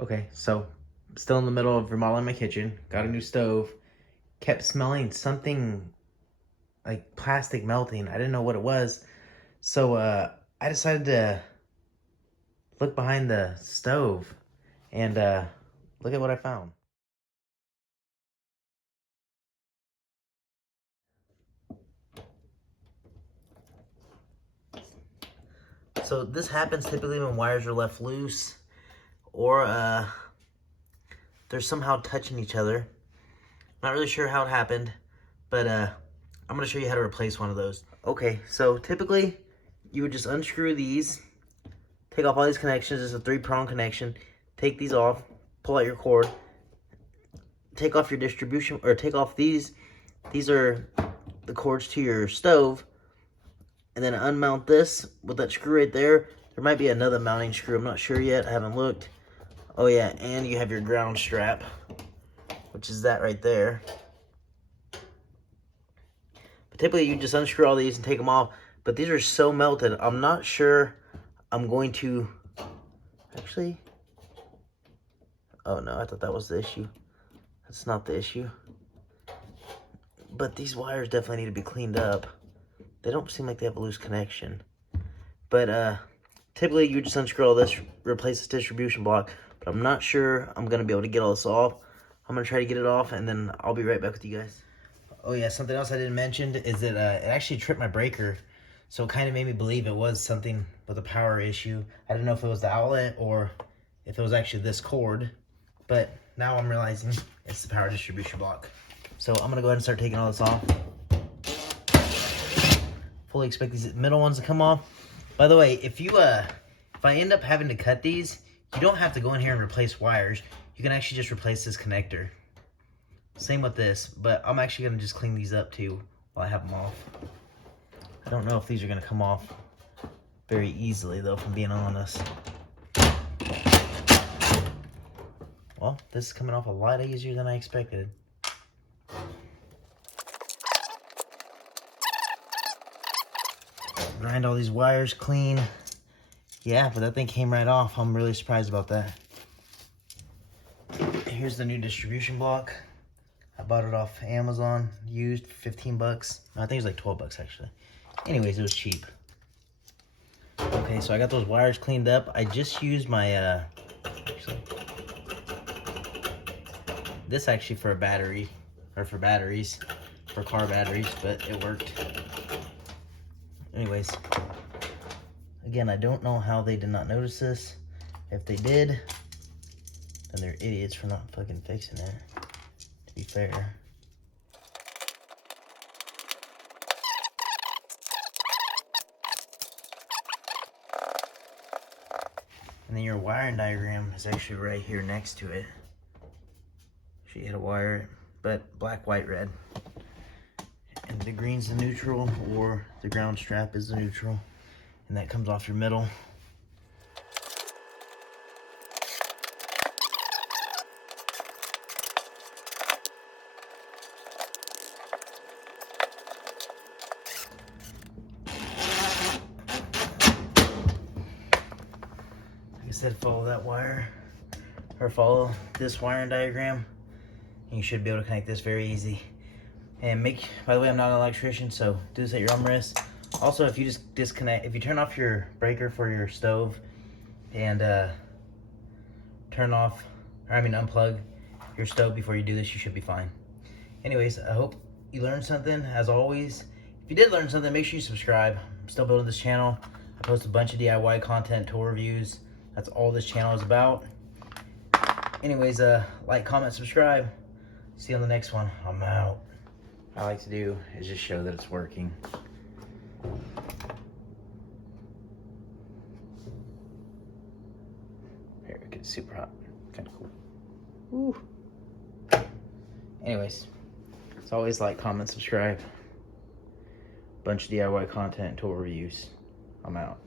Okay, so still in the middle of remodeling my kitchen. Got a new stove. Kept smelling something like plastic melting. I didn't know what it was. So I decided to look behind the stove and look at what I found. So this happens typically when wires are left loose or they're somehow touching each other. Not really sure how it happened, but I'm gonna show you how to replace one of those. Okay, so typically you would just unscrew these, take off all these connections. It's a 3-prong connection. Take these off, pull out your cord, take off your distribution, or take off these. These are the cords to your stove, and then unmount this with that screw right there. There might be another mounting screw. I'm not sure yet. I haven't looked. Oh yeah, and you have your ground strap, which is that right there. But typically you just unscrew all these and take them off. But these are so melted, I'm not sure I'm going to actually. Oh no, I thought that was the issue. That's not the issue. But these wires definitely need to be cleaned up. They don't seem like they have a loose connection. But typically you just unscrew all this, replace this distribution block. But I'm not sure I'm gonna be able to get all this off. I'm gonna try to get it off and then I'll be right back with you guys. Oh yeah, something else I didn't mention is that it actually tripped my breaker. So it kind of made me believe it was something with a power issue. I didn't know if it was the outlet or if it was actually this cord. But now I'm realizing it's the power distribution block. So I'm gonna go ahead and start taking all this off. Fully expect these middle ones to come off. By the way, if I end up having to cut these, you don't have to go in here and replace wires. You can actually just replace this connector. Same with this, but I'm actually gonna just clean these up too while I have them off. I don't know if these are gonna come off very easily though, if I'm being honest. Well, this is coming off a lot easier than I expected. Grind all these wires clean. Yeah, but that thing came right off. I'm really surprised about that. Here's the new distribution block. I bought it off Amazon, used for 15 bucks. No, I think it was like 12 bucks actually. Anyways, it was cheap. Okay, so I got those wires cleaned up. I just used my, this actually for a battery, or for batteries, for car batteries, but it worked. Anyways, again, I don't know how they did not notice this. If they did, then they're idiots for not fucking fixing it, to be fair. And then your wiring diagram is actually right here next to it. So you hit a wire, but black, white, red. And the green's the neutral, or the ground strap is the neutral. And that comes off your middle. Like I said, follow that wire, or follow this wiring diagram, and you should be able to connect this very easy. And by the way, I'm not an electrician, so do this at your own risk. Also, if you just disconnect, if you turn off your breaker for your stove and unplug your stove before you do this, you should be fine. Anyways, I hope you learned something. As always, if you did learn something, make sure you subscribe. I'm still building this channel. I post a bunch of DIY content, tool reviews. That's all this channel is about. Anyways, like, comment, subscribe. See you on the next one. I'm out. What I like to do is just show that it's working. Here, it gets super hot. Kind of cool. Woo. Anyways, as always, like, comment, subscribe. Bunch of DIY content, tool reviews. I'm out.